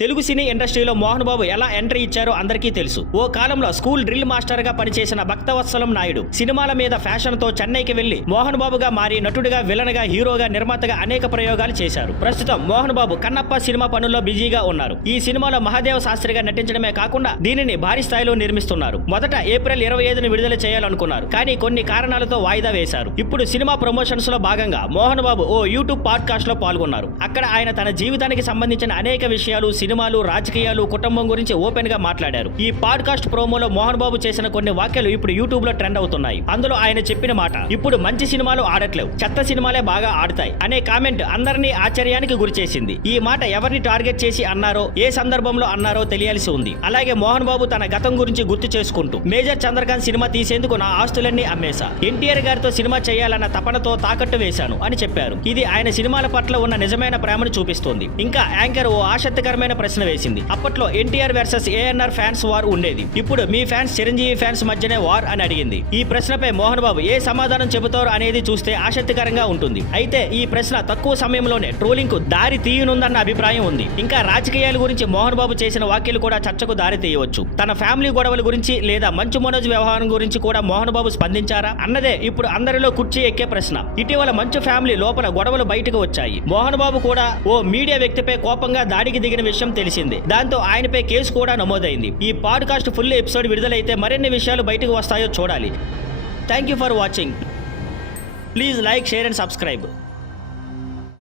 తెలుగు సినీ ఇండస్ట్రీలో మోహన్ బాబు ఎలా ఎంట్రీ ఇచ్చారో అందరికీ తెలుసు. ఓ కాలంలో స్కూల్ డ్రిల్ మాస్టర్ గా పనిచేసిన భక్తవత్సలం నాయుడు సినిమాల మీద ఫ్యాషన్ తో చెన్నైకి వెళ్లి మోహన్ బాబుగా మారి నటుడిగా, విలన్ గా, హీరోగా, నిర్మాతగా అనేక ప్రయోగాలు చేశారు. ప్రస్తుతం మోహన్ బాబు కన్నప్ప సినిమా పనుల్లో బిజీగా ఉన్నారు. ఈ సినిమాలో మహాదేవ శాస్త్రిగా నటించడమే కాకుండా దీనిని భారీ స్థాయిలో నిర్మిస్తున్నారు. మొదట ఏప్రిల్ 25ని విడుదల చేయాలనుకున్నారు, కానీ కొన్ని కారణాలతో వాయిదా వేశారు. ఇప్పుడు సినిమా ప్రమోషన్స్ లో భాగంగా మోహన్ బాబు ఓ యూట్యూబ్ పాడ్కాస్ట్ లో పాల్గొన్నారు. అక్కడ ఆయన తన జీవితానికి సంబంధించిన అనేక విషయాలు, సినిమాలు, రాజకీయాలు, కుటుంబం గురించి ఓపెన్ గా మాట్లాడారు. ఈ పాడ్కాస్ట్ ప్రోమోలో మోహన్ బాబు చేసిన కొన్ని వాక్యాలు ఇప్పుడు యూట్యూబ్ లో ట్రెండ్ అవుతున్నాయి. అందులో ఆయన చెప్పిన మాట, ఇప్పుడు మంచి సినిమాలు ఆడట్లేవు, చెత్త సినిమాలే బాగా ఆడతాయి అనే కామెంట్ అందరినీ ఆశ్చర్యానికి గురిచేసింది. ఈ మాట ఎవరిని టార్గెట్ చేసి అన్నారో, ఏ సందర్భంలో అన్నారో తెలియాల్సి ఉంది. అలాగే మోహన్ బాబు తన గతం గురించి గుర్తు చేసుకుంటూ, మేజర్ చంద్రకాంత్ సినిమా తీసేందుకు నా ఆస్తులన్నీ అమ్మేశా, ఎన్టీఆర్ గారితో సినిమా చేయాలన్న తపనతో తాకట్టు వేశాను అని చెప్పారు. ఇది ఆయన సినిమాల పట్ల ఉన్న నిజమైన ప్రేమను చూపిస్తోంది. ఇంకా యాంకర్ ఓ ఆసక్తికరమైన ప్రశ్న వేసింది. అప్పట్లో NTR versus ANR fans war ఉండేది, ఇప్పుడు మీ ఫ్యాన్స్ చిరంజీవి ఫ్యాన్స్ మధ్యనే వార్ అని అడిగింది. ఈ ప్రశ్నపై మోహన్ బాబు ఏ సమాధానం చెబుతారు అనేది చూస్తే ఆసక్తికరంగా ఉంటుంది. అయితే ఈ ప్రశ్న తక్కువ సమయంలోనే ట్రోలింగ్ కు దారి తీయనుందన్న అభిప్రాయం ఉంది. ఇంకా రాజకీయాల గురించి మోహన్ బాబు చేసిన వ్యాఖ్యలు కూడా చర్చకు దారి తీయవచ్చు. తన ఫ్యామిలీ గొడవల గురించి లేదా మంచు మనోజ్ వ్యవహారం గురించి కూడా మోహన్ బాబు స్పందించారా అన్నదే ఇప్పుడు అందరిలో కుర్చీ ఎక్కే ప్రశ్న. ఇటీవల మంచు ఫ్యామిలీ లోపల గొడవలు బయటకు వచ్చాయి. మోహన్ బాబు కూడా ఓ మీడియా వ్యక్తిపై కోపంగా దాడికి దిగిన విషయం తెలిసిందే. దాంతో ఆయనపై కేసు కూడా నమోదైంది. ఈ పాడ్కాస్ట్ ఫుల్ ఎపిసోడ్ విడుదలైతే మరిన్ని విషయాలు బయటకు వస్తాయో చూడాలి. Thank you for watching. Please like, share and subscribe.